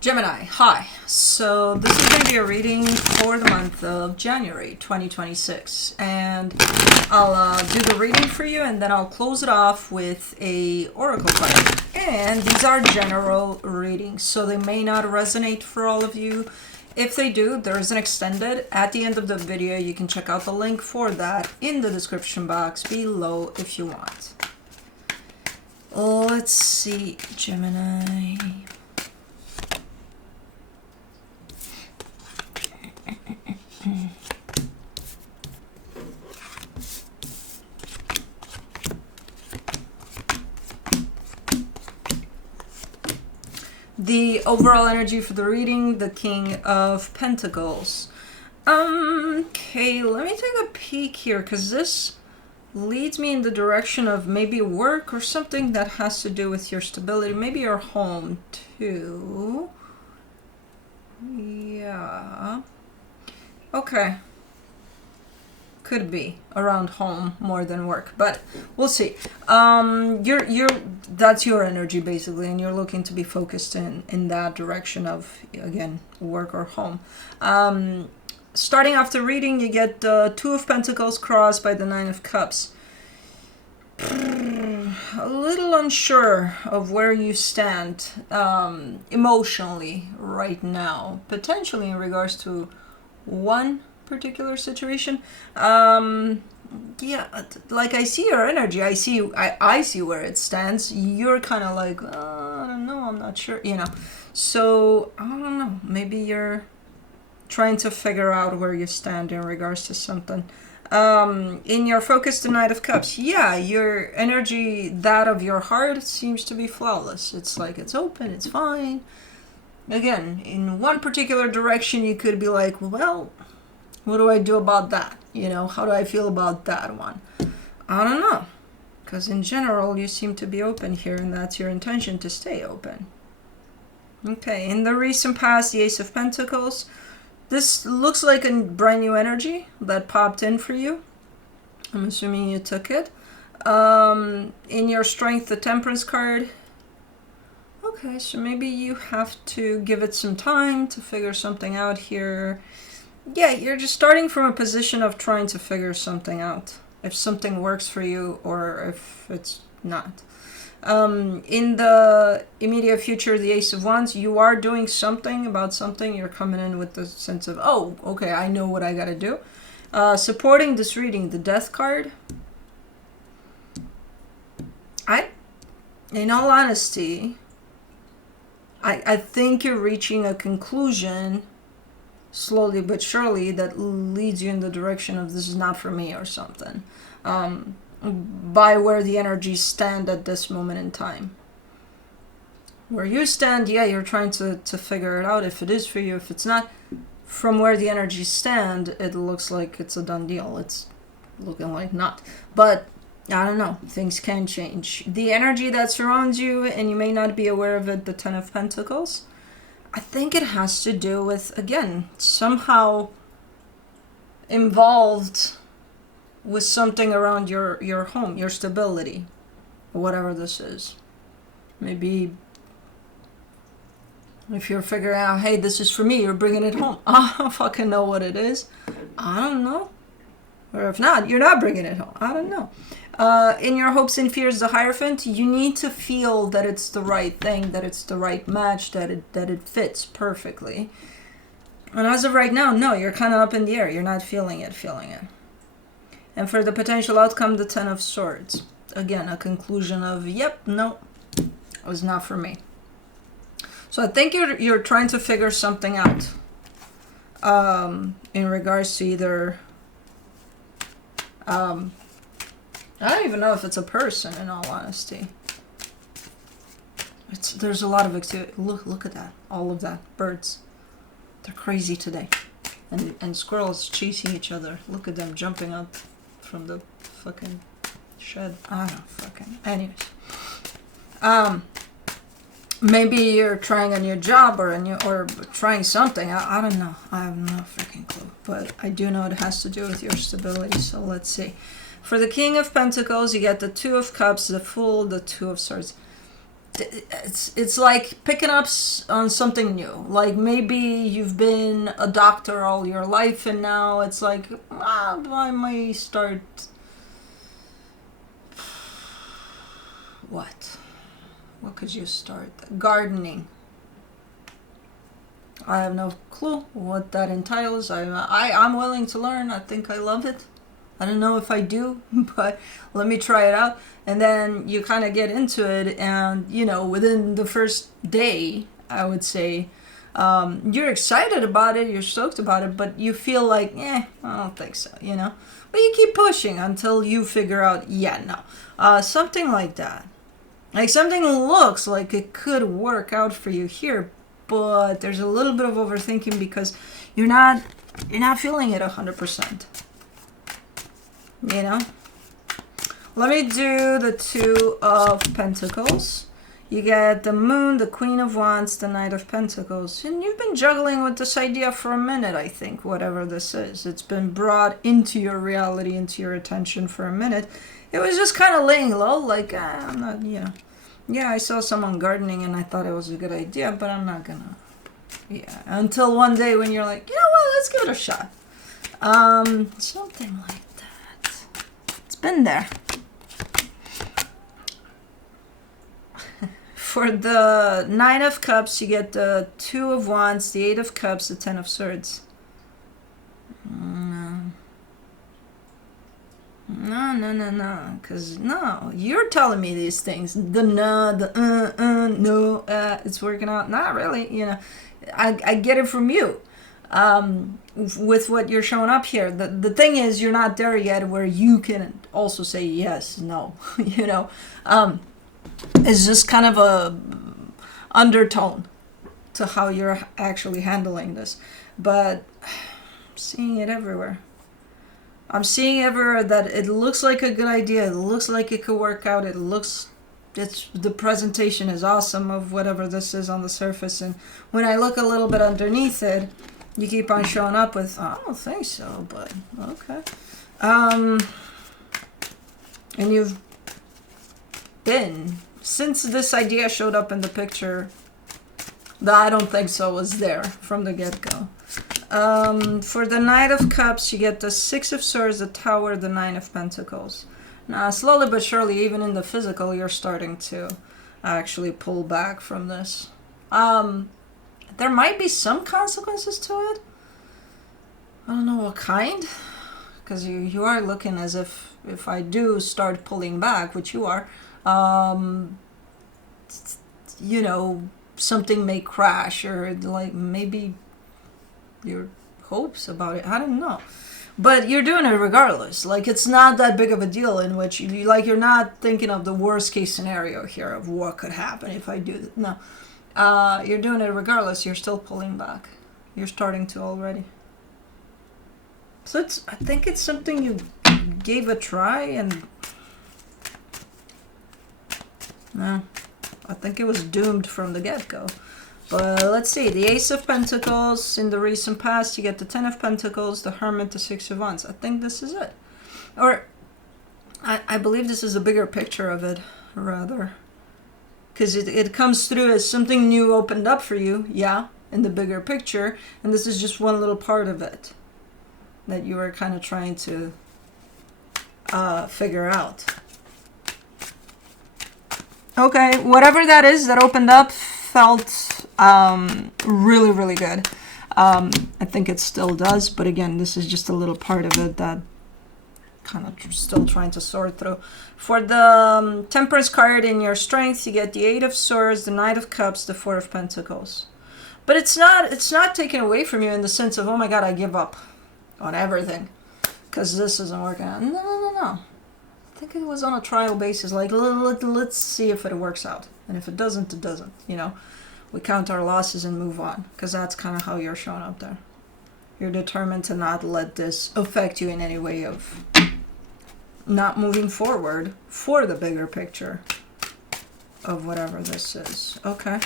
Gemini, hi. So this is going to be a reading for the month of January 2026. And I'll do the reading for you, and then I'll close it off with a oracle card. And these are general readings, so they may not resonate for all of you. If they do, there is an extended. At the end of the video, you can check out the link for that in the description box below if you want. Let's see, Gemini. The overall energy for the reading, the King of Pentacles. Okay, let me take a peek here, because this leads me in the direction of maybe work or something that has to do with your stability. Maybe your home, too. Yeah. Okay. Could be around home more than work, but we'll see. That's your energy basically, and you're looking to be focused in that direction of, again, work or home. Starting off the reading, you get the Two of Pentacles crossed by the Nine of Cups. A little unsure of where you stand emotionally right now, potentially in regards to one particular situation. Yeah, like I see your energy, I see where it stands. You're kind of like, I don't know, I'm not sure, so I don't know, maybe you're trying to figure out where you stand in regards to something. In your focus, the Knight of Cups, yeah, your energy, that of your heart, seems to be flawless. It's like it's open, it's fine. Again, in one particular direction you could be like, well, what do I do about that? How do I feel about that one? I don't know. Because in general, you seem to be open here, and that's your intention, to stay open. Okay, in the recent past, the Ace of Pentacles. This looks like a brand new energy that popped in for you. I'm assuming you took it. In your Strength, the Temperance card. Okay, so maybe you have to give it some time to figure something out here. Yeah, you're just starting from a position of trying to figure something out. If something works for you or if it's not. In the immediate future, the Ace of Wands, you are doing something about something. You're coming in with the sense of, oh, okay, I know what I gotta do. Supporting this reading, the Death card. In all honesty, I think you're reaching a conclusion slowly but surely that leads you in the direction of this is not for me or something, by where the energies stand at this moment in time. Where you stand, yeah, you're trying to figure it out if it is for you. If it's not, from where the energies stand, it looks like it's a done deal. It's looking like not, but I don't know, things can change. The energy that surrounds you, and you may not be aware of it, the Ten of Pentacles, I think it has to do with, again, somehow involved with something around your home, your stability, whatever this is. Maybe if you're figuring out, hey, this is for me, you're bringing it home. I don't fucking know what it is. I don't know. Or if not, you're not bringing it home. I don't know. In your hopes and fears, the Hierophant, you need to feel that it's the right thing, that it's the right match, that it fits perfectly. And as of right now, no, you're kind of up in the air. You're not feeling it. And for the potential outcome, the Ten of Swords. Again, a conclusion of, yep, no, it was not for me. So I think you're trying to figure something out in regards to either... I don't even know if it's a person, in all honesty. There's a lot of activity. Look at that. All of that. Birds. They're crazy today. And squirrels chasing each other. Look at them jumping up from the fucking shed. I don't fucking... Anyways. Maybe you're trying a new job or trying something. I don't know. I have no freaking clue. But I do know it has to do with your stability. So let's see. For the King of Pentacles, you get the Two of Cups, the Fool, the Two of Swords. it's like picking up on something new. Like maybe you've been a doctor all your life, and now it's like, I might start. What could you start? Gardening. I have no clue what that entails. I'm willing to learn. I think I love it. I don't know if I do, but let me try it out. And then you kind of get into it, and within the first day, I would say, you're excited about it, you're stoked about it, but you feel like, I don't think so, But you keep pushing until you figure out, no. Something like that. Like something looks like it could work out for you here, but there's a little bit of overthinking because you're not feeling it 100%. Let me do the Two of Pentacles. You get the Moon, the Queen of Wands, the Knight of Pentacles. And you've been juggling with this idea for a minute, I think, whatever this is. It's been brought into your reality, into your attention for a minute. It was just kind of laying low, like, I'm not, Yeah, I saw someone gardening and I thought it was a good idea, but I'm not gonna. Until one day when you're like, let's give it a shot. Something like that. It's been there. For the Nine of Cups, you get the Two of Wands, the Eight of Cups, the Ten of Swords. No. Because, no, you're telling me these things. No, it's working out. Not really, I get it from you. With what you're showing up here. The thing is, you're not there yet where you can also say yes, no, It's just kind of a undertone to how you're actually handling this. But I'm seeing it everywhere. I'm seeing everywhere that it looks like a good idea. It looks like it could work out. The presentation is awesome of whatever this is on the surface. And when I look a little bit underneath it, you keep on showing up with, I don't think so, but okay. And you've been, since this idea showed up in the picture, the I don't think so was there from the get-go. For the Knight of Cups, you get the Six of Swords, the Tower, the Nine of Pentacles. Now, slowly but surely, even in the physical, you're starting to actually pull back from this. There might be some consequences to it. I don't know what kind. Because you are looking as if I do start pulling back, which you are, something may crash, or like maybe your hopes about it. I don't know. But you're doing it regardless. Like, it's not that big of a deal in which you're not thinking of the worst case scenario here of what could happen if I do that. No. You're doing it regardless. You're still pulling back. You're starting to already. So I think it's something you gave a try, and no, I think it was doomed from the get-go. But let's see, the Ace of Pentacles, in the recent past, you get the Ten of Pentacles, the Hermit, the Six of Wands. I think this is it. Or, I believe this is a bigger picture of it, rather. Because it comes through as something new opened up for you, in the bigger picture. And this is just one little part of it that you were kind of trying to figure out. Okay, whatever that is that opened up felt really, really good. I think it still does, but again, this is just a little part of it that kind of still trying to sort through. For the Temperance card in your strength, you get the Eight of Swords, the Knight of Cups, the Four of Pentacles. But it's not taken away from you in the sense of, oh my God, I give up on everything because this isn't working out. No. I think it was on a trial basis. Like, let's see if it works out. And if it doesn't, it doesn't. We count our losses and move on. Because that's kind of how you're showing up there. You're determined to not let this affect you in any way of not moving forward for the bigger picture of whatever this is. Okay.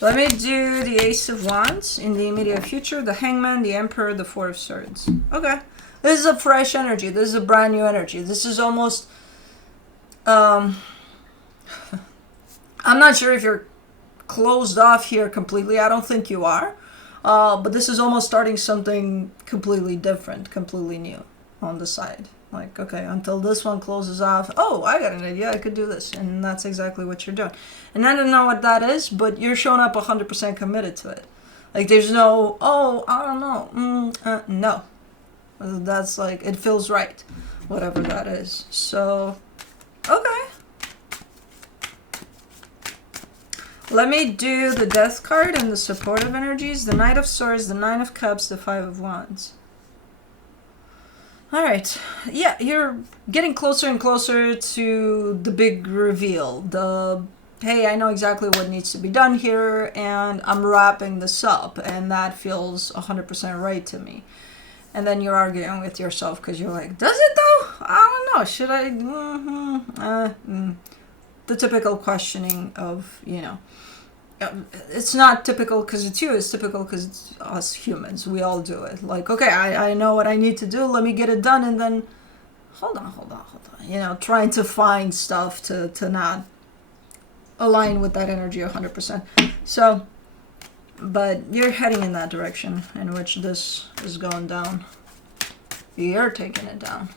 Let me do the Ace of Wands in the immediate future, the Hangman, the Emperor, the Four of Swords. Okay. This is a fresh energy. This is a brand new energy. This is almost, I I'm not sure if you're closed off here completely. I don't think you are. But this is almost starting something completely different, completely new on the side. Like, okay, until this one closes off, oh, I got an idea, I could do this. And that's exactly what you're doing. And I don't know what that is, but you're showing up 100% committed to it. Like, there's no, oh, I don't know. No. That's like, it feels right, whatever that is. So, okay. Let me do the Death card and the supportive energies. The Knight of Swords, the Nine of Cups, the Five of Wands. All right. Yeah, you're getting closer and closer to the big reveal. The, hey, I know exactly what needs to be done here, and I'm wrapping this up, and that feels 100% right to me. And then you're arguing with yourself because you're like, does it though? I don't know. Should I? The typical questioning of, you know, it's not typical because it's you, it's typical because it's us humans. We all do it. Like, okay, I know what I need to do, let me get it done, and then hold on. You know, trying to find stuff to not align with that energy 100%. So, but you're heading in that direction in which this is going down. You're taking it down.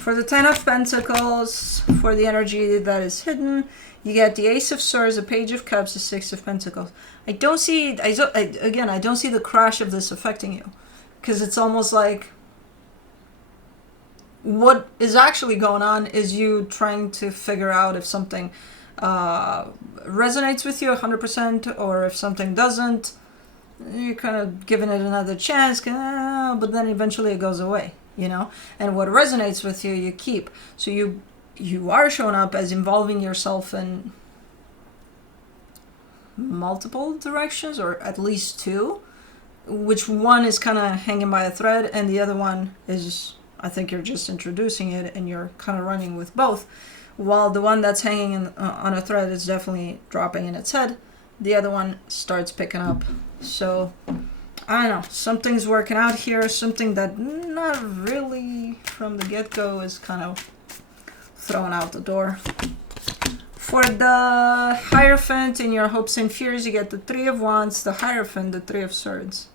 For the Ten of Pentacles, for the energy that is hidden, you get the Ace of Swords, the Page of Cups, the Six of Pentacles. I don't see, I don't see the crash of this affecting you. Because it's almost like what is actually going on is you trying to figure out if something resonates with you 100% or if something doesn't. You're kind of giving it another chance, but then eventually it goes away, you know? And what resonates with you, you keep. So you are showing up as involving yourself in multiple directions, or at least two, which one is kind of hanging by a thread, and the other one is, I think you're just introducing it and you're kind of running with both. While the one that's hanging on a thread is definitely dropping in its head, the other one starts picking up. So, I don't know, something's working out here, something that not really from the get-go is kind of thrown out the door. For the Hierophant in your hopes and fears, you get the Three of Wands, the Hierophant, the Three of Swords.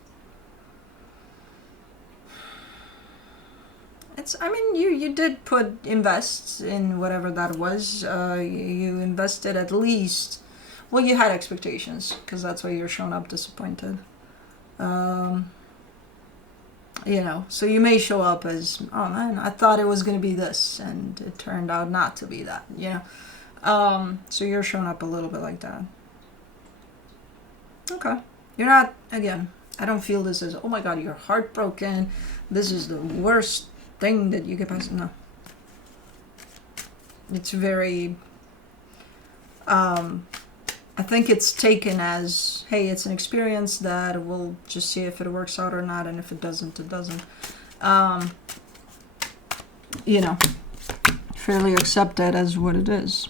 It's, I mean, you did invest in whatever that was. You invested at least, well, you had expectations, because that's why you're showing up disappointed. You know, so you may show up as, oh man, I thought it was going to be this, and it turned out not to be that, you know. So you're showing up a little bit like that. Okay. You're not, again, I don't feel this as, oh my god, you're heartbroken, this is the worst thing that you could possibly, no. It's very, I think it's taken as, hey, it's an experience that we'll just see if it works out or not, and if it doesn't, it doesn't. You know, fairly accept that as what it is.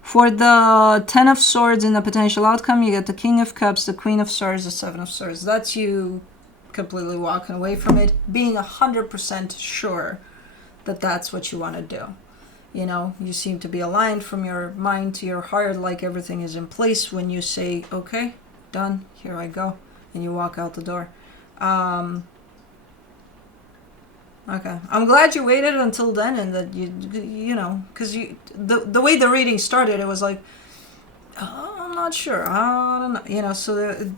For the Ten of Swords in the potential outcome, you get the King of Cups, the Queen of Swords, the Seven of Swords. That's you completely walking away from it, being 100% sure that that's what you want to do. You know, you seem to be aligned from your mind to your heart, like everything is in place when you say, okay, done, here I go, and you walk out the door. Okay, I'm glad you waited until then, and that you know, because the way the reading started, it was like, oh, I'm not sure, I don't know, you know, so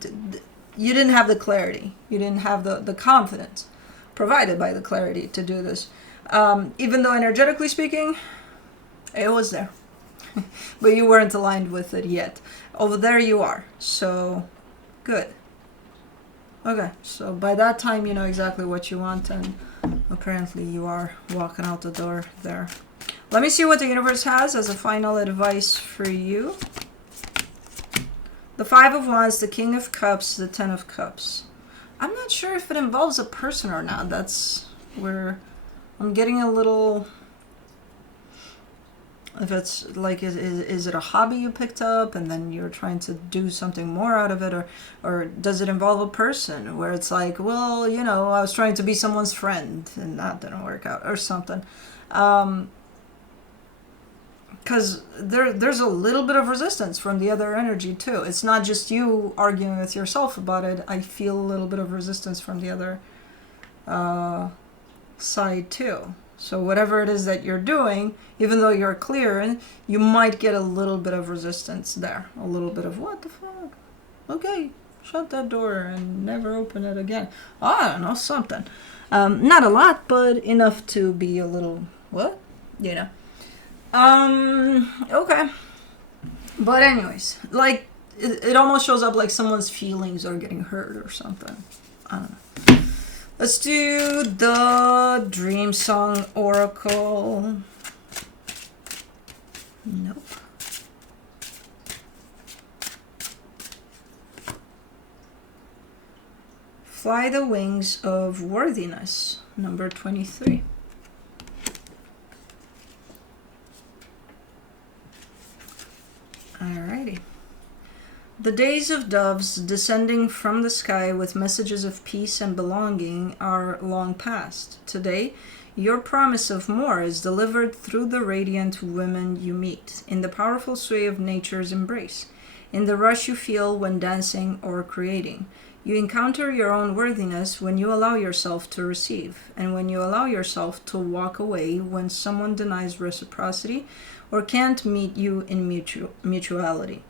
you didn't have the clarity, you didn't have the confidence provided by the clarity to do this. Even though energetically speaking, it was there, but you weren't aligned with it yet. Over there you are, so good. Okay, so by that time you know exactly what you want, and apparently you are walking out the door there. Let me see what the universe has as a final advice for you. The Five of Wands, the King of Cups, the Ten of Cups. I'm not sure if it involves a person or not. That's where I'm getting a little... If it's like, is it a hobby you picked up and then you're trying to do something more out of it? Or does it involve a person where it's like, well, you know, I was trying to be someone's friend and that didn't work out or something. Because because there's a little bit of resistance from the other energy too. It's not just you arguing with yourself about it. I feel a little bit of resistance from the other side too. So whatever it is that you're doing, even though you're clear, you might get a little bit of resistance there. A little bit of, what the fuck? Okay, shut that door and never open it again. I don't know, something. Not a lot, but enough to be a little, what? You know. Okay. But anyways, like, it almost shows up like someone's feelings are getting hurt or something. I don't know. Let's do the Dream Song Oracle. Nope. Fly the Wings of Worthiness, number 23. Alrighty. The days of doves descending from the sky with messages of peace and belonging are long past. Today, your promise of more is delivered through the radiant women you meet, in the powerful sway of nature's embrace, in the rush you feel when dancing or creating. You encounter your own worthiness when you allow yourself to receive, and when you allow yourself to walk away when someone denies reciprocity or can't meet you in mutuality.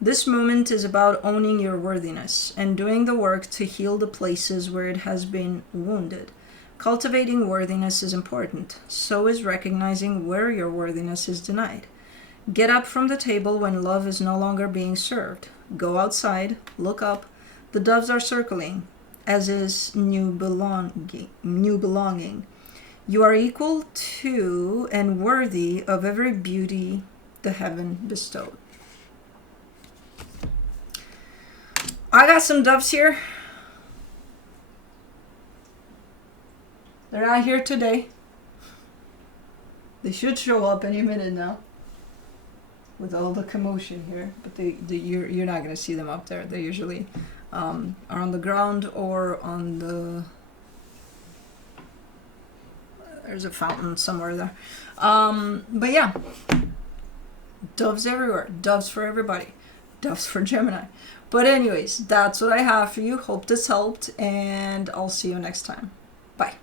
This moment is about owning your worthiness and doing the work to heal the places where it has been wounded. Cultivating worthiness is important. So is recognizing where your worthiness is denied. Get up from the table when love is no longer being served. Go outside, look up. The doves are circling, as is new belonging. You are equal to and worthy of every beauty the heaven bestowed. I got some doves here. They're not here today. They should show up any minute now, with all the commotion here. But you're not going to see them up there. They usually are on the ground or on the... There's a fountain somewhere there. But yeah, doves everywhere. Doves for everybody. Doves for Gemini. But anyways, that's what I have for you. Hope this helped, and I'll see you next time. Bye.